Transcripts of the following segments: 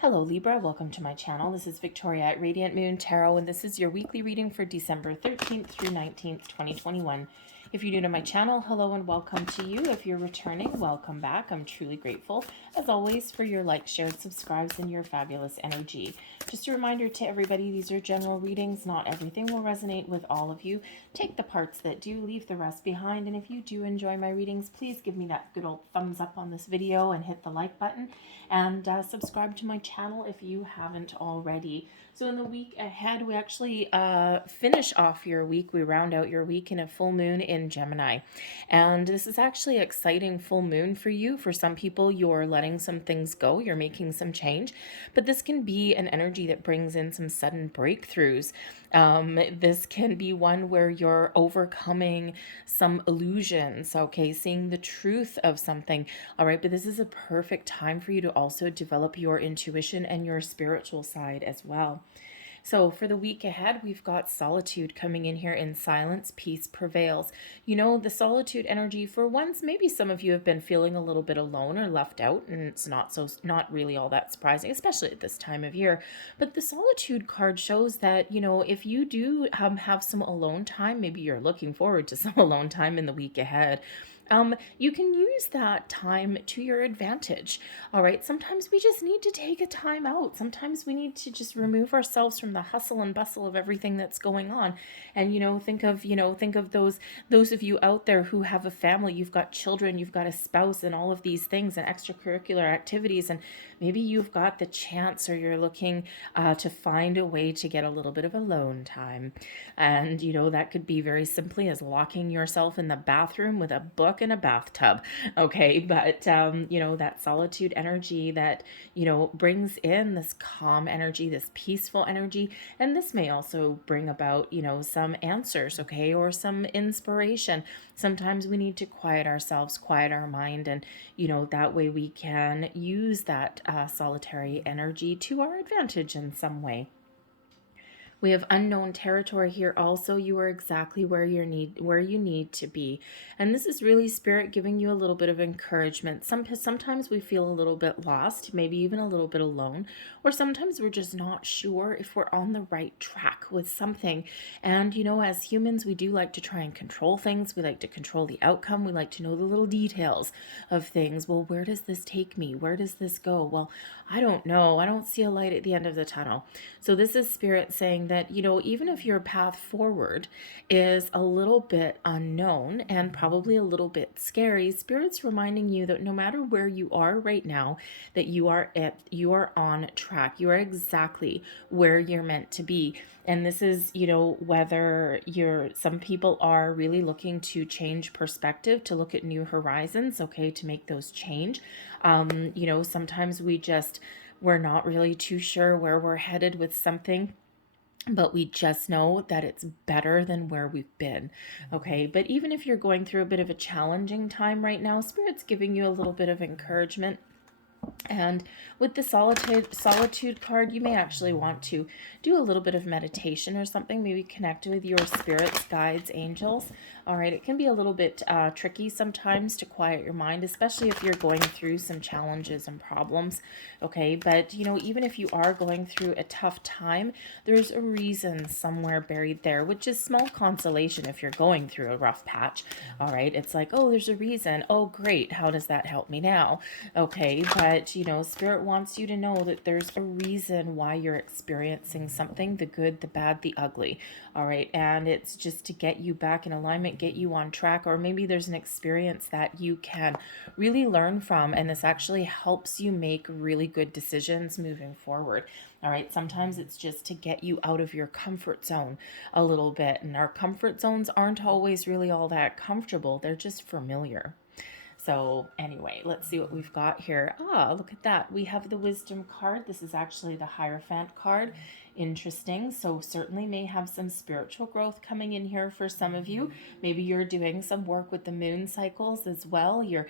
Hello Libra, welcome to my channel. This is Victoria at Radiant Moon Tarot, and this is your weekly reading for December 13th through 19th, 2021. If you're new to my channel, hello and welcome to you. If you're returning, welcome back. I'm truly grateful, as always, for your likes, shares, subscribes, and your fabulous energy. Just a reminder to everybody, these are general readings. Not everything will resonate with all of you. Take the parts that do, leave the rest behind, and if you do enjoy my readings, please give me that good old thumbs up on this video and hit the like button, and subscribe to my channel if you haven't already. So in the week ahead, we actually finish off your week. We round out your week in a full moon in Gemini. And this is actually an exciting full moon for you. For some people, you're letting some things go. You're making some change. But this can be an energy that brings in some sudden breakthroughs. This can be one where you're overcoming some illusions, okay, seeing the truth of something, all right? But this is a perfect time for you to also develop your intuition and your spiritual side as well. So for the week ahead, we've got solitude coming in here in silence, peace prevails. You know, the solitude energy, for once, maybe some of you have been feeling a little bit alone or left out, and it's not really all that surprising, especially at this time of year. But the solitude card shows that, you know, if you do have some alone time, maybe you're looking forward to some alone time in the week ahead, you can use that time to your advantage. All right. Sometimes we just need to take a time out. Sometimes we need to just remove ourselves from the hustle and bustle of everything that's going on. And, think of those of you out there who have a family, you've got children, you've got a spouse and all of these things and extracurricular activities. And maybe you've got the chance, or you're looking to find a way to get a little bit of alone time. And, that could be very simply as locking yourself in the bathroom with a book in a bathtub. Okay. But, that solitude energy that, brings in this calm energy, this peaceful energy. And this may also bring about, some answers, okay, or some inspiration. Sometimes we need to quiet ourselves, quiet our mind, and, that way we can use that solitary energy to our advantage in some way. We have unknown territory here also. You are exactly where you need to be. And this is really Spirit giving you a little bit of encouragement. Sometimes we feel a little bit lost, maybe even a little bit alone, or sometimes we're just not sure if we're on the right track with something. And, as humans, we do like to try and control things. We like to control the outcome. We like to know the little details of things. Well, where does this take me? Where does this go? Well, I don't know. I don't see a light at the end of the tunnel. So this is Spirit saying that, even if your path forward is a little bit unknown and probably a little bit scary, Spirit's reminding you that no matter where you are right now, that you are on track. You are exactly where you're meant to be. And this is, whether some people are really looking to change perspective, to look at new horizons, okay, to make those change. Sometimes we're not really too sure where we're headed with something, but we just know that it's better than where we've been. Okay. But even if you're going through a bit of a challenging time right now, Spirit's giving you a little bit of encouragement. And with the solitude card, you may actually want to do a little bit of meditation or something, maybe connect with your spirits, guides, angels. All right, it can be a little bit tricky sometimes to quiet your mind, especially if you're going through some challenges and problems. Okay, but even if you are going through a tough time, there's a reason somewhere buried there, which is small consolation if you're going through a rough patch. All right, it's like, oh, there's a reason. Oh, great. How does that help me now? Okay, but Spirit wants you to know that there's a reason why you're experiencing something, the good, the bad, the ugly. All right, and it's just to get you back in alignment, get you on track, or maybe there's an experience that you can really learn from, and this actually helps you make really good decisions moving forward. All right, sometimes it's just to get you out of your comfort zone a little bit, and our comfort zones aren't always really all that comfortable. They're just familiar. So anyway, let's see what we've got here. Look at that. We have the Wisdom card. This is actually the Hierophant card. Interesting. So certainly may have some spiritual growth coming in here for some of you. Maybe you're doing some work with the moon cycles as well. You're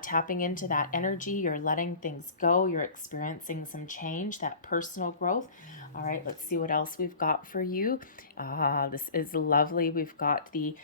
tapping into that energy. You're letting things go. You're experiencing some change, that personal growth. All right, let's see what else we've got for you. This is lovely. We've got the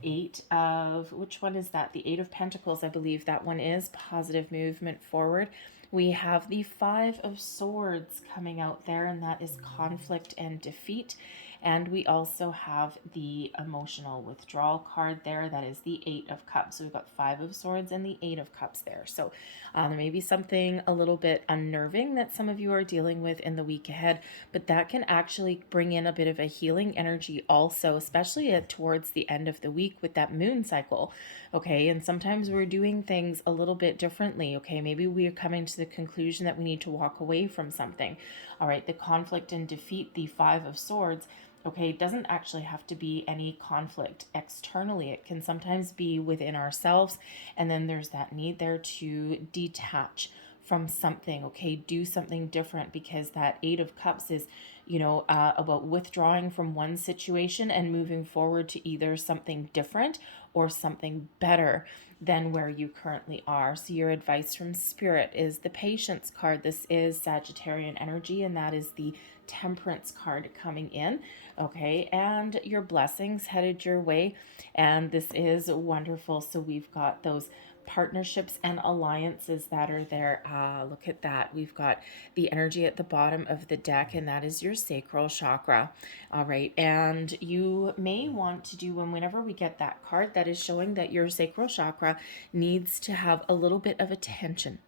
which one is that? The Eight of Pentacles, I believe that one is positive movement forward. We have the Five of Swords coming out there, and that is conflict and defeat. And we also have the emotional withdrawal card there. That is the Eight of Cups. So we've got Five of Swords and the Eight of Cups there. So there may be something a little bit unnerving that some of you are dealing with in the week ahead, but that can actually bring in a bit of a healing energy also, especially towards the end of the week with that moon cycle. Okay, and sometimes we're doing things a little bit differently. Okay, maybe we're coming to the conclusion that we need to walk away from something. All right, the conflict and defeat, the Five of Swords. Okay, it doesn't actually have to be any conflict externally. It can sometimes be within ourselves, and then there's that need there to detach from something. Okay, do something different, because that Eight of Cups is, about withdrawing from one situation and moving forward to either something different or something better than where you currently are. So your advice from Spirit is the Patience card. This is Sagittarian energy, and that is the Temperance card coming in. Okay, and your blessings headed your way, and this is wonderful. So we've got those partnerships and alliances that are there. Look at that. We've got the energy at the bottom of the deck, and that is your sacral chakra. All right, and you may want to do, whenever we get that card, that is showing that your sacral chakra needs to have a little bit of attention.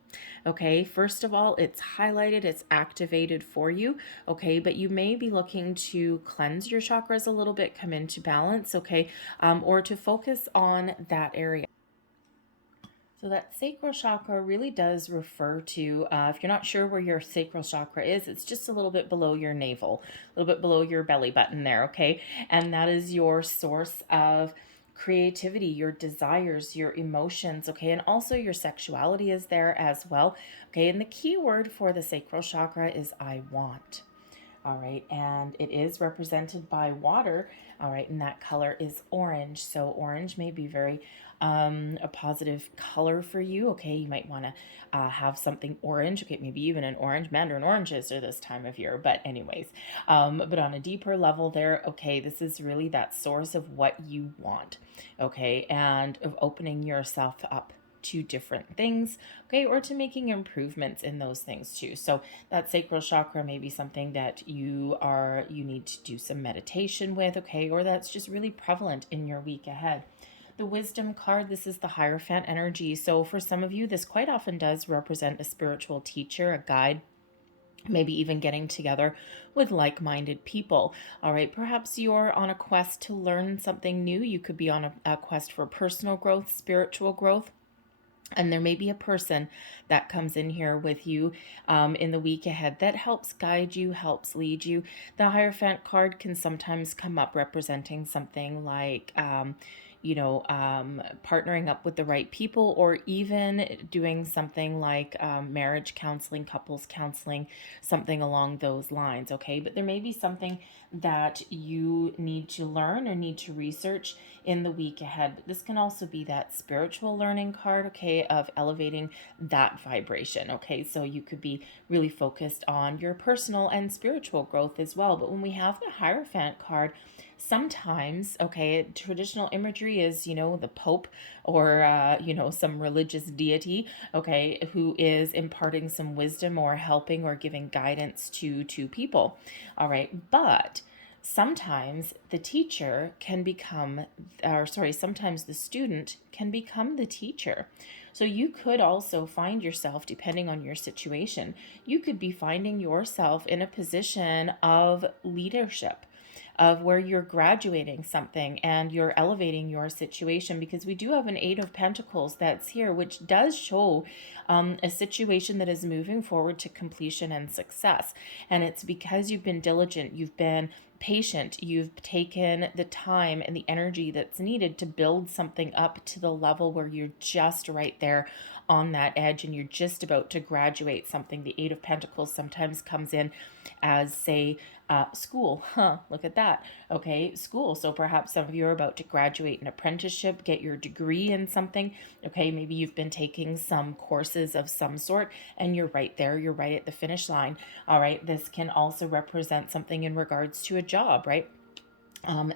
Okay, first of all, it's highlighted, it's activated for you. Okay, but you may be looking to cleanse your chakras a little bit, come into balance. Okay, or to focus on that area. So that sacral chakra really does refer to, if you're not sure where your sacral chakra is, it's just a little bit below your navel, a little bit below your belly button there, okay? And that is your source of creativity, your desires, your emotions, okay? And also your sexuality is there as well, okay? And the key word for the sacral chakra is I want. All right, and it is represented by water. All right, and that color is orange. So orange may be very a positive color for you. Okay, you might want to have something orange. Okay, maybe even an orange. Mandarin oranges are this time of year. But anyways, but on a deeper level there, okay, this is really that source of what you want. Okay, and of opening yourself up to different things, okay, or to making improvements in those things too. So that sacral chakra may be something that you need to do some meditation with, okay, or that's just really prevalent in your week ahead. The Wisdom card, this is the Hierophant energy. So for some of you, this quite often does represent a spiritual teacher, a guide, maybe even getting together with like-minded people. All right, perhaps you're on a quest to learn something new. You could be on a quest for personal growth, spiritual growth. And there may be a person that comes in here with you in the week ahead that helps guide you, helps lead you. The Hierophant card can sometimes come up representing something like, partnering up with the right people, or even doing something like marriage counseling, couples counseling, something along those lines, okay? But there may be something that you need to learn or need to research in the week ahead. But this can also be that spiritual learning card, okay, of elevating that vibration, okay? So you could be really focused on your personal and spiritual growth as well. But when we have the Hierophant card, sometimes, okay, traditional imagery is, the Pope or, some religious deity, okay, who is imparting some wisdom or helping or giving guidance to people. All right, but sometimes the teacher can become, sometimes the student can become the teacher. So you could also find yourself, depending on your situation, you could be finding yourself in a position of leadership, of where you're graduating something and you're elevating your situation, because we do have an Eight of Pentacles that's here, which does show a situation that is moving forward to completion and success. And it's because you've been diligent, you've been patient, you've taken the time and the energy that's needed to build something up to the level where you're just right there on that edge and you're just about to graduate something. The Eight of Pentacles sometimes comes in as, say, school. Look at that. Okay, school. So perhaps some of you are about to graduate an apprenticeship, get your degree in something. Okay, maybe you've been taking some courses of some sort and you're right there. You're right at the finish line. All right, this can also represent something in regards to a job, right?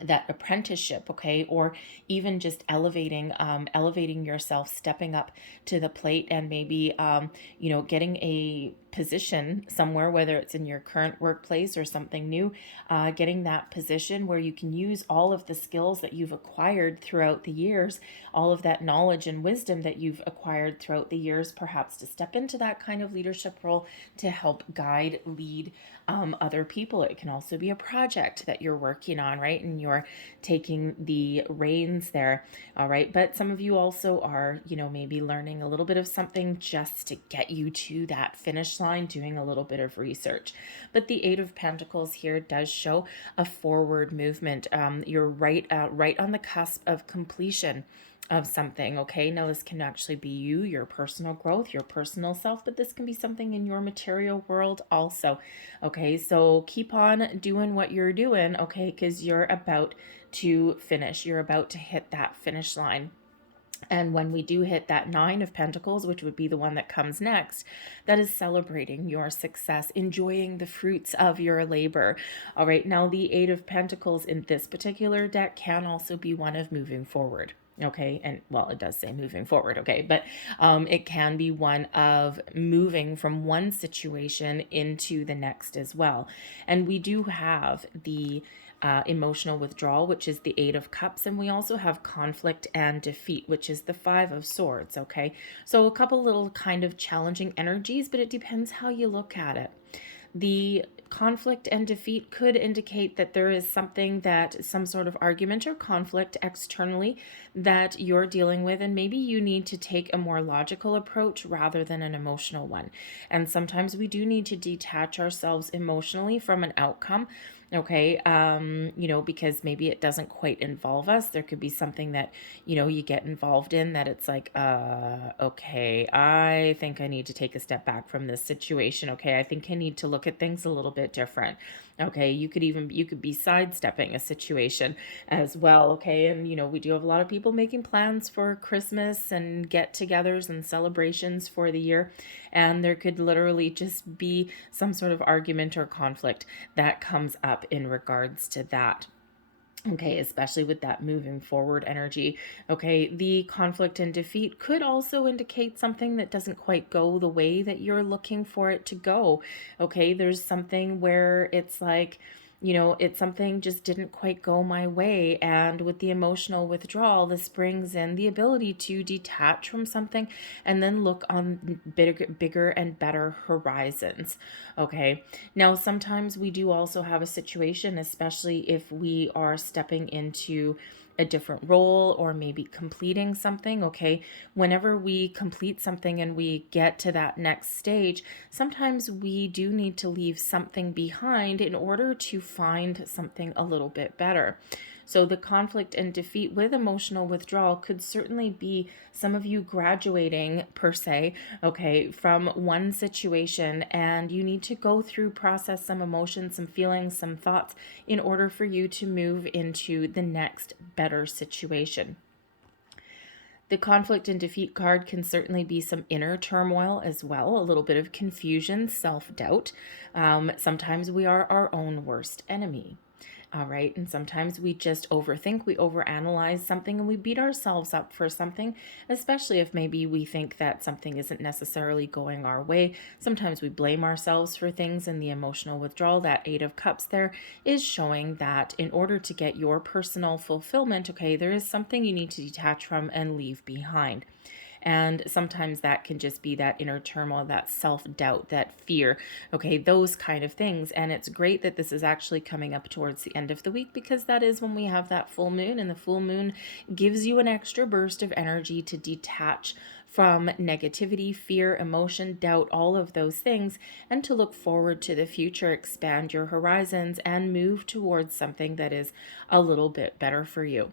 that apprenticeship, okay, or even just elevating yourself, stepping up to the plate, and maybe getting a position somewhere, whether it's in your current workplace or something new, getting that position where you can use all of the skills that you've acquired throughout the years, all of that knowledge and wisdom that you've acquired throughout the years, perhaps to step into that kind of leadership role to help guide, lead other people. It can also be a project that you're working on, right? And you're taking the reins there, all right? But some of you also are, maybe learning a little bit of something just to get you to that finish line, doing a little bit of research. But the Eight of Pentacles here does show a forward movement. You're right on the cusp of completion of something, okay? Now this can actually be you, your personal growth, your personal self, but this can be something in your material world also, okay? So keep on doing what you're doing, okay? Because you're about to finish. You're about to hit that finish line. And when we do hit that Nine of Pentacles, which would be the one that comes next, that is celebrating your success, enjoying the fruits of your labor. All right, now the Eight of Pentacles in this particular deck can also be one of moving forward. Okay, and well, it does say moving forward, okay, but it can be one of moving from one situation into the next as well. And we do have the emotional withdrawal, which is the Eight of Cups, and we also have conflict and defeat, which is the Five of Swords, okay? So a couple little kind of challenging energies, but it depends how you look at it. The conflict and defeat could indicate that there is something that some sort of argument or conflict externally that you're dealing with, and maybe you need to take a more logical approach rather than an emotional one. And sometimes we do need to detach ourselves emotionally from an outcome, okay, because maybe it doesn't quite involve us. There could be something that, you get involved in that it's like, okay, I think I need to take a step back from this situation. Okay, I think I need to look at things a little bit different. Okay, you could be sidestepping a situation as well. Okay, and we do have a lot of people making plans for Christmas and get-togethers and celebrations for the year, and there could literally just be some sort of argument or conflict that comes up in regards to that. Okay, especially with that moving forward energy. Okay, the conflict and defeat could also indicate something that doesn't quite go the way that you're looking for it to go. Okay, there's something where it's like, it's something just didn't quite go my way. And with the emotional withdrawal, this brings in the ability to detach from something and then look on bigger and better horizons. Okay, now sometimes we do also have a situation, especially if we are stepping into a different role or maybe completing something, okay? Whenever we complete something and we get to that next stage, sometimes we do need to leave something behind in order to find something a little bit better. So the conflict and defeat with emotional withdrawal could certainly be some of you graduating per se, okay, from one situation, and you need to go through, process some emotions, some feelings, some thoughts in order for you to move into the next better situation. The conflict and defeat card can certainly be some inner turmoil as well, a little bit of confusion, self-doubt. Sometimes we are our own worst enemy. All right. And sometimes we just overthink, we overanalyze something, and we beat ourselves up for something, especially if maybe we think that something isn't necessarily going our way. Sometimes we blame ourselves for things, and the emotional withdrawal, that Eight of Cups there, is showing that in order to get your personal fulfillment, okay, there is something you need to detach from and leave behind. And sometimes that can just be that inner turmoil, that self-doubt, that fear, okay, those kind of things. And it's great that this is actually coming up towards the end of the week, because that is when we have that full moon, and the full moon gives you an extra burst of energy to detach from negativity, fear, emotion, doubt, all of those things, and to look forward to the future, expand your horizons, and move towards something that is a little bit better for you.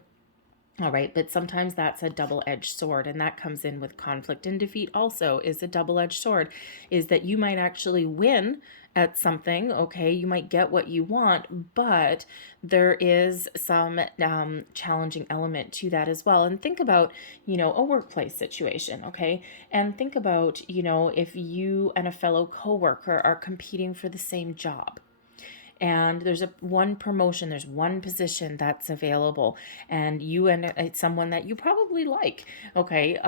All right, but sometimes that's a double-edged sword, and that comes in with conflict and defeat also is a double-edged sword, is that you might actually win at something, okay, you might get what you want, but there is some challenging element to that as well. And think about, a workplace situation, okay, and think about, if you and a fellow coworker are competing for the same job. and there's one promotion, there's one position that's available, and you and it's someone that you probably like, okay,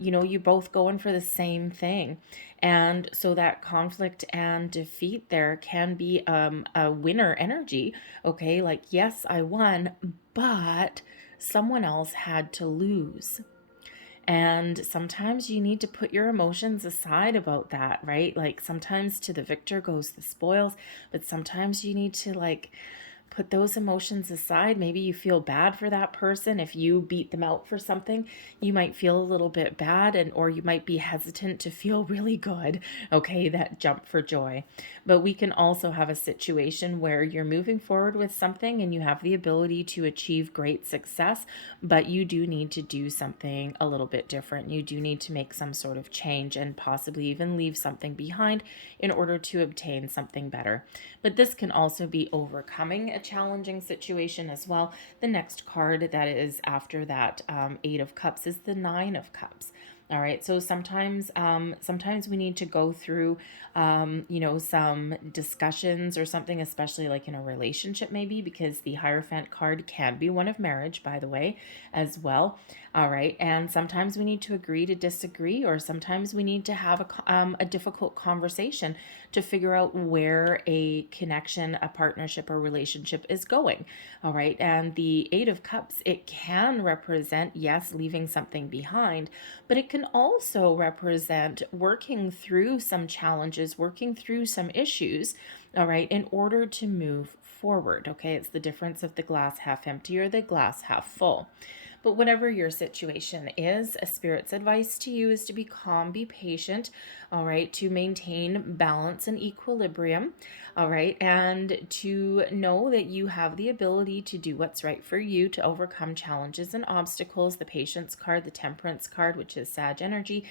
you both going for the same thing. And so that conflict and defeat there can be a winner energy, okay, like, yes, I won, but someone else had to lose. And sometimes you need to put your emotions aside about that, right? Like, sometimes to the victor goes the spoils, but sometimes you need to, like, put those emotions aside. Maybe you feel bad for that person. If you beat them out for something, you might feel a little bit bad, and or you might be hesitant to feel really good. Okay, that jump for joy. But we can also have a situation where you're moving forward with something and you have the ability to achieve great success, but you do need to do something a little bit different. You do need to make some sort of change and possibly even leave something behind in order to obtain something better. But this can also be overcoming a challenging situation as well. The next card that is after that Eight of Cups is the Nine of Cups. All right, so sometimes we need to go through, some discussions or something, especially like in a relationship maybe, because the Hierophant card can be one of marriage, by the way, as well. All right, and sometimes we need to agree to disagree, or sometimes we need to have a difficult conversation to figure out where a connection, a partnership, or relationship is going. All right, and the Eight of Cups, it can represent, yes, leaving something behind, but it can also represent working through some challenges, working through some issues, all right, in order to move forward. Okay, it's the difference of the glass half empty or the glass half full. But whatever your situation is, a Spirit's advice to you is to be calm, be patient, all right, to maintain balance and equilibrium, all right, and to know that you have the ability to do what's right for you, to overcome challenges and obstacles. The Patience card, the Temperance card, which is Sag energy,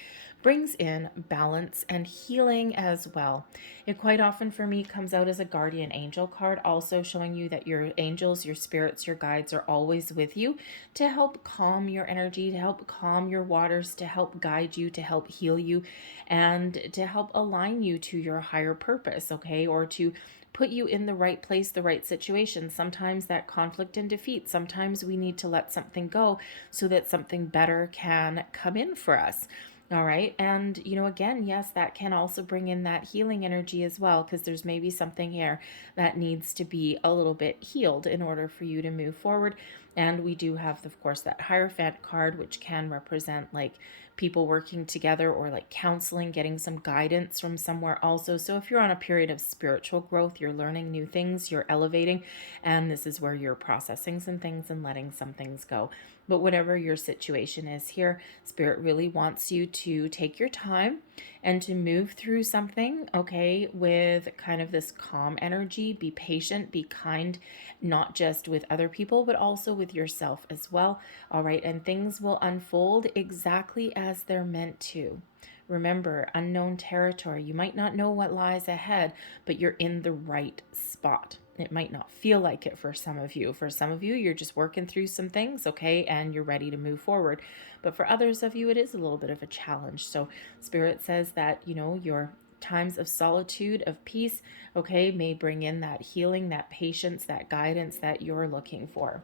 brings in balance and healing as well. It quite often for me comes out as a guardian angel card, also showing you that your angels, your spirits, your guides are always with you to help calm your energy, to help calm your waters, to help guide you, to help heal you, and to help align you to your higher purpose, okay, or to put you in the right place, the right situation. Sometimes that conflict and defeat, sometimes we need to let something go so that something better can come in for us. All right. And, again, yes, that can also bring in that healing energy as well, because there's maybe something here that needs to be a little bit healed in order for you to move forward. And we do have, of course, that Hierophant card, which can represent like people working together or like counseling, getting some guidance from somewhere also. So if you're on a period of spiritual growth, you're learning new things, you're elevating, and this is where you're processing some things and letting some things go. But whatever your situation is here, Spirit really wants you to take your time and to move through something, okay, with kind of this calm energy. Be patient, be kind, not just with other people, but also with yourself as well. All right, and things will unfold exactly as they're meant to. Remember, unknown territory. You might not know what lies ahead, but you're in the right spot. It might not feel like it for some of you. For some of you, you're just working through some things, okay, and you're ready to move forward. But for others of you, it is a little bit of a challenge. So Spirit says that, your times of solitude, of peace, okay, may bring in that healing, that patience, that guidance that you're looking for.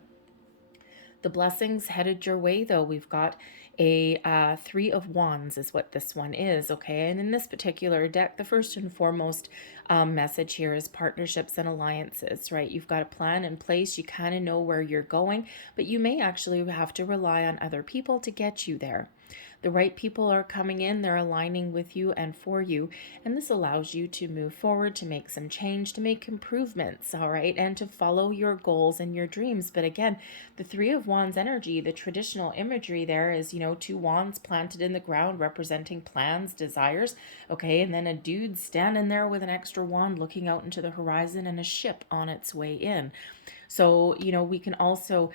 The blessings headed your way, though. We've got a Three of Wands is what this one is, okay? And in this particular deck, the first and foremost message here is partnerships and alliances, right? You've got a plan in place. You kind of know where you're going, but you may actually have to rely on other people to get you there. The right people are coming in, they're aligning with you and for you, and this allows you to move forward, to make some change, to make improvements, all right, and to follow your goals and your dreams. But again, the Three of Wands energy, the traditional imagery there is, two wands planted in the ground representing plans, desires, okay, and then a dude standing there with an extra wand looking out into the horizon and a ship on its way in. So, we can also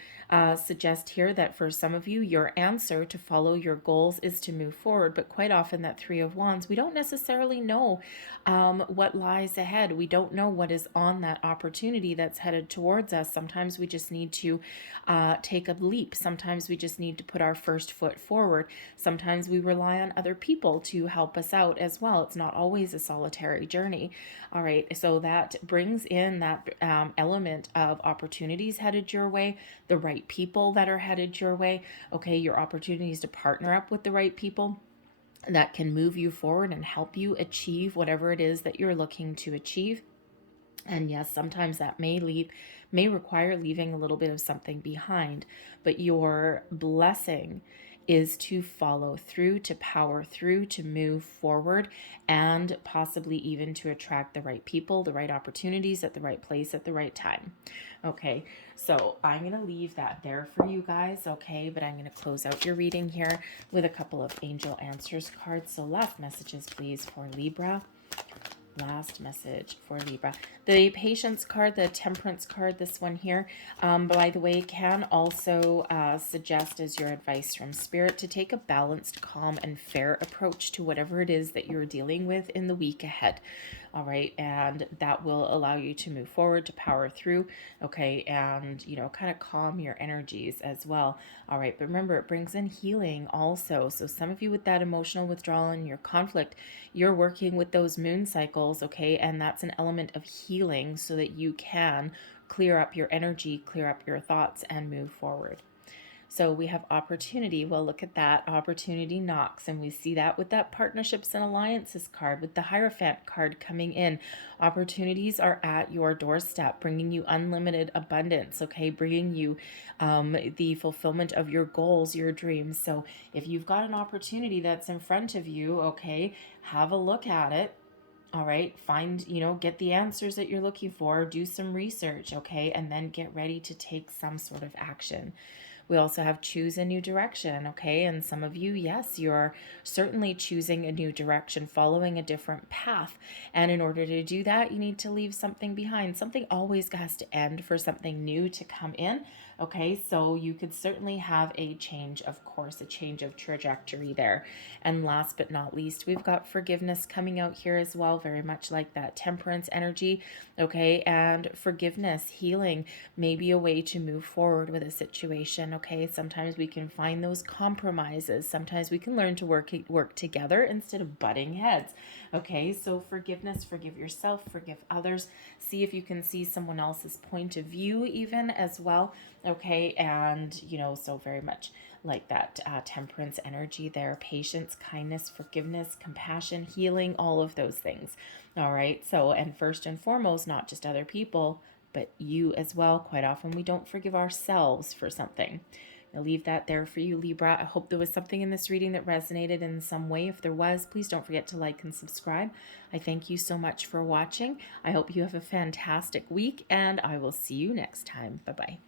suggest here that for some of you, your answer to follow your goals is to move forward. But quite often, that Three of Wands, we don't necessarily know what lies ahead. We don't know what is on that opportunity that's headed towards us. Sometimes we just need to take a leap. Sometimes we just need to put our first foot forward. Sometimes we rely on other people to help us out as well. It's not always a solitary journey. All right, so that brings in that element of opportunities headed your way, the right people that are headed your way. Okay, your opportunities to partner up with the right people that can move you forward and help you achieve whatever it is that you're looking to achieve. And yes, sometimes that may require leaving a little bit of something behind, but your blessing is to follow through, to power through, to move forward, and possibly even to attract the right people, the right opportunities at the right place at the right time. Okay, so I'm going to leave that there for you guys, okay? But I'm going to close out your reading here with a couple of angel answers cards. So last messages, please, for Libra. Last message for Libra. The Patience card, the Temperance card, this one here, by the way, can also suggest as your advice from Spirit to take a balanced, calm, and fair approach to whatever it is that you're dealing with in the week ahead. All right, and that will allow you to move forward, to power through, okay, and, kind of calm your energies as well. All right, but remember, it brings in healing also. So some of you with that emotional withdrawal and your conflict, you're working with those moon cycles, okay, and that's an element of healing so that you can clear up your energy, clear up your thoughts, and move forward. So we have opportunity. Well, look at that. Opportunity knocks. And we see that with that partnerships and alliances card, with the Hierophant card coming in. Opportunities are at your doorstep, bringing you unlimited abundance, okay? Bringing you the fulfillment of your goals, your dreams. So if you've got an opportunity that's in front of you, okay, have a look at it. All right, find, get the answers that you're looking for, do some research, okay, and then get ready to take some sort of action. We also have choose a new direction, okay? And some of you, yes, you're certainly choosing a new direction, following a different path. And in order to do that, you need to leave something behind. Something always has to end for something new to come in, okay? So you could certainly have a change of course, a change of trajectory there. And last but not least, we've got forgiveness coming out here as well, very much like that Temperance energy, okay? And forgiveness, healing, may be a way to move forward with a situation, okay? Sometimes we can find those compromises. Sometimes we can learn to work together instead of butting heads, okay? So forgiveness, forgive yourself, forgive others. See if you can see someone else's point of view even as well, okay? And, so very much like that Temperance energy there, patience, kindness, forgiveness, compassion, healing, all of those things. All right, so, and first and foremost, not just other people, but you as well. Quite often we don't forgive ourselves for something. I'll leave that there for you, Libra. I hope there was something in this reading that resonated in some way. If there was, please don't forget to like and subscribe. I thank you so much for watching. I hope you have a fantastic week, and I will see you next time. Bye-bye.